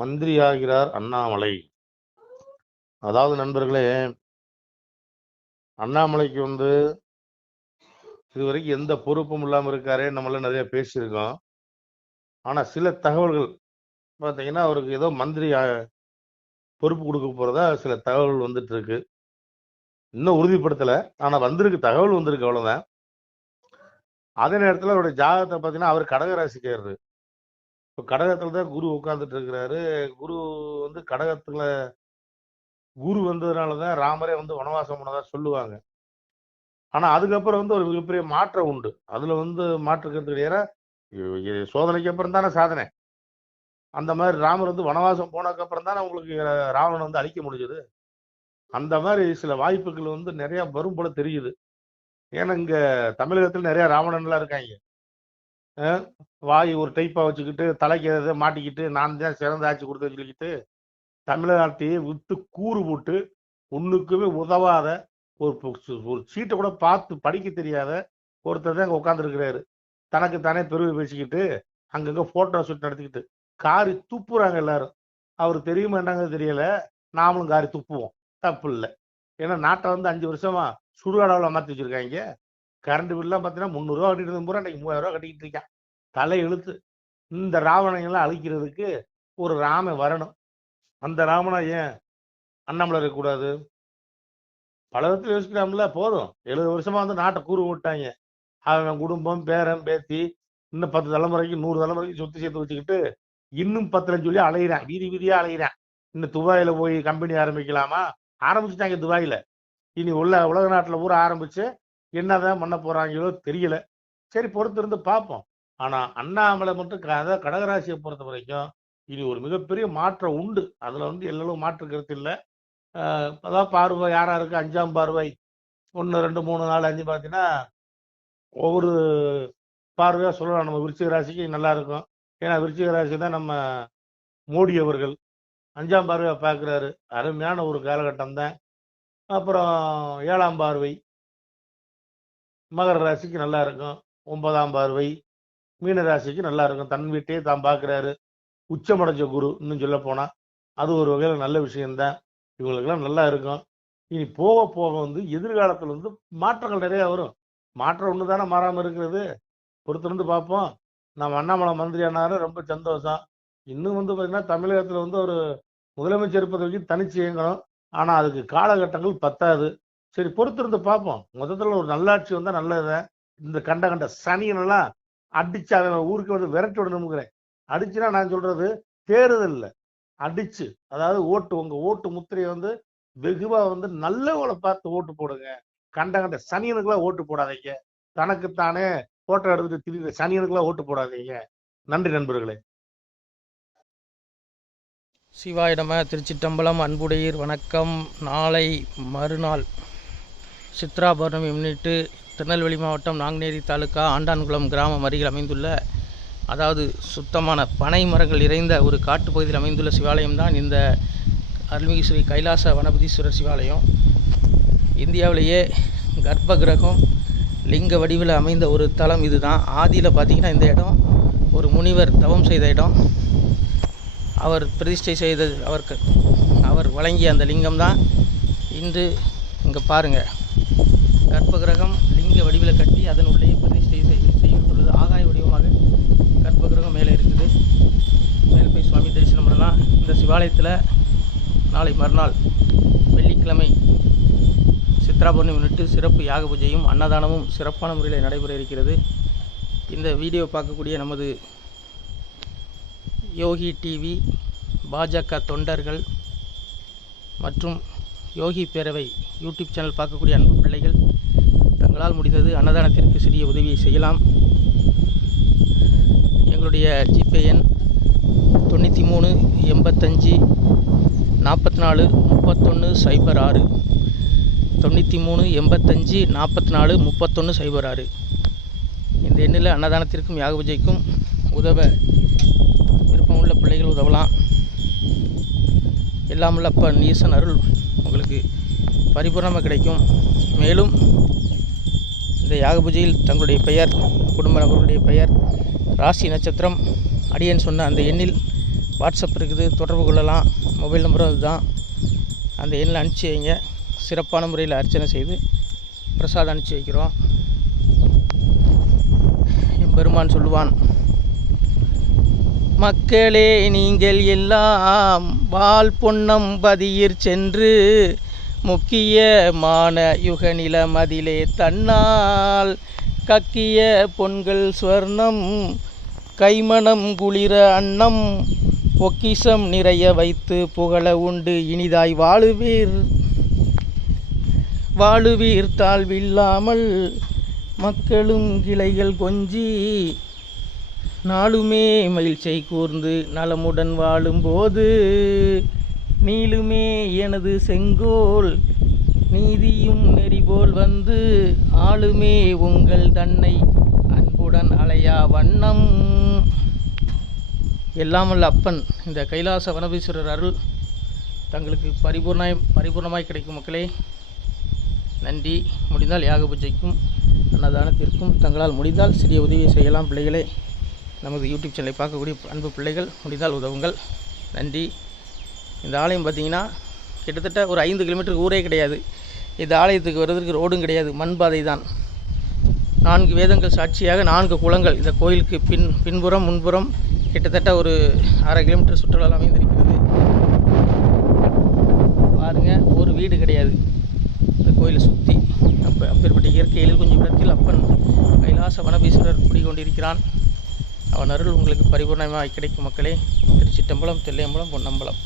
மந்திரியாகிறார் அண்ணாமலை. அதாவது நண்பர்களே, அண்ணாமலைக்கு இதுவரைக்கும் எந்த பொறுப்பும் இல்லாம இருக்காரே, நம்மள நிறைய பேசியிருக்கோம். ஆனா சில தகவல்கள் பாத்தீங்கன்னா, அவருக்கு ஏதோ மந்திரி பொறுப்பு கொடுக்க போறதா சில தகவல் வந்துட்டு இருக்கு. இன்னும் உறுதிப்படுத்தல, ஆனா தகவல் வந்திருக்கு, அவ்வளவுதான். அதே நேரத்துல அவருடைய ஜாதகத்தை பாத்தீங்கன்னா, அவர் கடகராசிக்காரரு. இப்ப கடகத்துல தான் குரு உட்கார்ந்துட்டு இருக்கிறாரு. குரு கடகத்துல குரு வந்ததுனாலதான் ராமரே வனவாசம் போனதா சொல்லுவாங்க. ஆனா அதுக்கப்புறம் ஒரு மிகப்பெரிய மாற்றம் உண்டு. அதுல மாற்று கருத்து கிடையாது. சோதனைக்கு அப்புறம் தானே சாதனை. அந்த மாதிரி ராமர் வனவாசம் போனதுக்கு அப்புறம் தானே உங்களுக்கு ராவணன் அழிக்க முடிஞ்சது. அந்த மாதிரி சில வாய்ப்புகள் நிறைய வரும் போல தெரியுது. ஏன்னா இங்க தமிழகத்துல நிறைய ராவணன்லாம் இருக்காங்க. வாய் ஒரு டைப்பா வச்சுக்கிட்டு தலைக்கு எதை மாட்டிக்கிட்டு நான் தான் சிறந்த ஆட்சி கொடுத்து சொல்லிக்கிட்டு தமிழ்நாட்டையே வித்து கூறு போட்டு ஒண்ணுக்குமே உதவாத ஒரு சீட்டை கூட பார்த்து படிக்க தெரியாத ஒருத்தர் தான் அங்க உட்கார்ந்து இருக்கிறாரு. தனக்கு தானே பெருமை பேசிக்கிட்டு அங்கங்க போட்டோ ஷூட் நடத்திக்கிட்டு காரி துப்புறாங்க எல்லாரும். அவரு தெரியுமா என்னங்க தெரியல, நாமளும் காரி துப்புவோம், தப்பு இல்லை. ஏன்னா நாட்டை 5 வருஷமா சுடுகாடாவில் மாற்றி வச்சிருக்காங்க. கரண்ட் பில்லாம் பார்த்தீங்கன்னா 300 ரூபா கட்டிட்டு இருந்த பூரா இன்னைக்கு 3000 ரூபா கட்டிக்கிட்டு இருக்கான். தலை எழுத்து. இந்த ராவணங்கள்லாம் அழிக்கிறதுக்கு ஒரு ராமன் வரணும். அந்த ராமனா ஏன் அண்ணாமலை இருக்கக்கூடாது? பல விதத்தில் யோசிக்கலாம்ல. போதும், 70 வருஷமா நாட்டை கூறு விட்டாங்க. அவன் குடும்பம், பேரன், பேத்தி, இன்னும் 10 தலைமுறைக்கு 100 தலைமுறைக்கு சொத்து சேர்த்து வச்சுக்கிட்டு இன்னும் 10 லட்சம் சொல்லி அலையிறான், வீதி வீதியா அலையிறான். இன்னும் துபாயில போய் கம்பெனி ஆரம்பிக்கலாமா? ஆரம்பிச்சுட்டாங்க துபாயில. இனி உலக நாட்டுல பூரா ஆரம்பிச்சு என்னதான் பண்ண போறாங்களோ தெரியல. சரி, பொறுத்து இருந்து பார்ப்போம். ஆனா அண்ணாமலை மட்டும் கடகராசியை பொறுத்த வரைக்கும் இனி ஒரு மிகப்பெரிய மாற்றம் உண்டு. அதுல எல்லாம் மாற்று கருத்து இல்லை. அதாவது பார்வை யாரா இருக்கு, 5ஆம் பார்வை 1 2 3 4 5 பார்த்தீங்கன்னா ஒவ்வொரு பார்வையா சொல்லலாம். நம்ம விருச்சிக ராசிக்கு நல்லா இருக்கும். ஏன்னா விருச்சிக ராசி தான் நம்ம மோடி அவர்கள் 5ஆம் பார்வையா பார்க்கிறாரு. அருமையான ஒரு காலகட்டம் தான். அப்புறம் 7ஆம் பார்வை மகர ராசிக்கு நல்லா இருக்கும். 9ஆம் பார்வை மீன ராசிக்கு நல்லா இருக்கும். தன் வீட்டையே தான் பார்க்கிறாரு. உச்சமடைஞ்ச குரு இன்னும் சொல்ல போனா அது ஒரு வகையில நல்ல விஷயம்தான். இவங்களுக்கெல்லாம் நல்லா இருக்கும். இனி போக போக எதிர்காலத்துல மாற்றங்கள் நிறைய வரும். மாற்றம் ஒன்று தானே மாறாம இருக்கிறது. பொறுத்திருந்து பார்ப்போம். நம்ம அண்ணாமலை மந்திரி ஆனாரு, ரொம்ப சந்தோஷம். இன்னும் பார்த்தீங்கன்னா தமிழகத்துல ஒரு முதலமைச்சர் இருப்பதை வரைக்கும் தனிச்சு இயங்கணும். ஆனா அதுக்கு காலகட்டங்கள் பத்தாது. சரி, பொறுத்திருந்து பார்ப்போம். மொத்தத்துல ஒரு நல்லாட்சி வந்தா நல்லது. இந்த கண்ட சனியனெல்லாம் அடிச்சு அவன் ஊருக்கு விரட்டி விடணுங்கிறேன். அடிச்சுன்னா நான் சொல்றது தேர்தல் இல்லை, அடிச்சு. அதாவது உங்க ஓட்டு முத்திரையை வெகுவா நல்லவங்களை பார்த்து ஓட்டு போடுங்க. கண்ட சனியனுக்குலாம் ஓட்டு போடாதீங்க. தனக்குத்தானே போட்டோ எடுத்துட்டு திரிகிற சனியனுக்குலாம் ஓட்டு போடாதீங்க. நன்றி நண்பர்களே. சிவாயிடம திருச்சிட்டம்பலம். அன்புடையீர் வணக்கம். நாளை மறுநாள் சித்ரா பௌர்ணமி முன்னிட்டு திருநெல்வேலி மாவட்டம் நாங்குநேரி தாலுக்கா ஆண்டான்குளம் கிராமம் அருகில் அமைந்துள்ள, அதாவது சுத்தமான பனை மரங்கள் இறைந்த ஒரு காட்டுப்பகுதியில் அமைந்துள்ள சிவாலயம்தான் இந்த அருள்மிகு ஸ்ரீ கைலாச வனபதீஸ்வரர் சிவாலயம். இந்தியாவிலேயே கர்ப்ப கிரகம் லிங்க வடிவில் அமைந்த ஒரு தலம் இதுதான். ஆதியில் பார்த்திங்கன்னா இந்த இடம் ஒரு முனிவர் தவம் செய்த இடம். அவர் பிரதிஷ்டை செய்த அவர் வழங்கிய அந்த லிங்கம் தான் இன்று இங்கே பாருங்கள். கர்ப்ப கிரகம் லிங்க வடிவில் கட்டி அதன் உள்ளே பிரதிஷ்டை செய்யப்பட்டுள்ளது. ஆகாய வடிவமாக கர்ப்ப கிரகம் மேலே இருக்குது. மேலே போய் சுவாமி தரிசனம் பண்ணலாம். இந்த சிவாலயத்தில் நாளை மறுநாள் வெள்ளிக்கிழமை சித்ரா பௌர்ணமி முன்னிட்டு சிறப்பு யாக பூஜையும் அன்னதானமும் சிறப்பான முறையில் நடைபெற இருக்கிறது. இந்த வீடியோ பார்க்கக்கூடிய நமது யோகி டிவி பாஜக தொண்டர்கள் மற்றும் யோகி பேரவை யூடியூப் சேனல் பார்க்கக்கூடிய அன்பு பிள்ளைகள் தங்களால் முடிந்தது அன்னதானத்திற்கு சிறிய உதவியை செய்யலாம். எங்களுடைய ஜிபே எண் 93 85 44 31 06 93 85 44 31 06. இந்த எண்ணில் அன்னதானத்திற்கும் யாக பூஜைக்கும் உதவ விருப்பமுள்ள பிள்ளைகள் உதவலாம். எல்லாமுள்ள அப்பா ஈசன் அருள் உங்களுக்கு பரிபூர்ணமாக கிடைக்கும். மேலும் இந்த யாக பூஜையில் தங்களுடைய பெயர், குடும்ப நபர்களுடைய பெயர், ராசி, நட்சத்திரம், அடியேன் சொன்ன அந்த எண்ணில் வாட்ஸ்அப் இருக்குது, தொடர்பு கொள்ளலாம். மொபைல் நம்பரும் அதுதான். அந்த எண்ணில் அனுப்பிச்சி வைங்க. சிறப்பான முறையில் அர்ச்சனை செய்து பிரசாதம் அனுப்பிச்சி வைக்கிறோம். எம்பெருமான் சொல்லுவான், மக்களே நீங்கள் எல்லாம் வால் பொன்னம்பதியிற் சென்று முக்கியமான யுக நிலமதிலே தன்னால் கக்கிய பொன்கள் ஸ்வர்ணம் கைமணம் குளிர அன்னம் பொக்கிஷம் நிறைய வைத்து புகழ உண்டு இனிதாய் வாழுவீர் தாழ்வில்லாமல் மக்களும் கிளைகள் கொஞ்சி நாளுமே மகிழ்ச்சியை கூர்ந்து நலமுடன் வாழும்போது நீளுமே எனது செங்கோல் நீதியும் நெறிபோல் வந்து ஆளுமே உங்கள் தன்னை அன்புடன் அலையா வண்ணம். எல்லாமல்ல அப்பன் இந்த கைலாச வனபீஸ்வரர் அருள் தங்களுக்கு பரிபூர்ணமாய் கிடைக்கும் மக்களே. நன்றி. முடிந்தால் யாக பூஜைக்கும் அன்னதானத்திற்கும் தங்களால் முடிந்தால் சிறிய உதவியை செய்யலாம். பிள்ளைகளே, நமது யூடியூப் சேனலை பார்க்கக்கூடிய அன்பு பிள்ளைகள் முடிந்தால் உதவுங்கள். நன்றி. இந்த ஆலயம் பார்த்திங்கன்னா கிட்டத்தட்ட ஒரு 5 கிலோமீட்டருக்கு ஊரே கிடையாது. இந்த ஆலயத்துக்கு வருவதற்கு ரோடும் கிடையாது, மண் பாதை தான். 4 வேதங்கள் சாட்சியாக 4 குளங்கள் இந்த கோயிலுக்கு பின்புறம் முன்புறம் கிட்டத்தட்ட ஒரு 1/2 கிலோமீட்டர் சுற்றுலா அமைந்திருக்கிறது. பாருங்கள், ஒரு வீடு கிடையாது இந்த கோயிலை சுற்றி. அப்பேற்பட்ட இயற்கையில் கொஞ்சம் இடத்தில் அப்பன் கைலாச வனபீஸ்வரர் குடிகொண்டிருக்கிறான். அவன் அருள் உங்களுக்கு பரிபூர்ணமாக கிடைக்கும் மக்களே. திருச்சிட்டம்பலம், தில்லையம்பலம், பொன்னம்பலம்.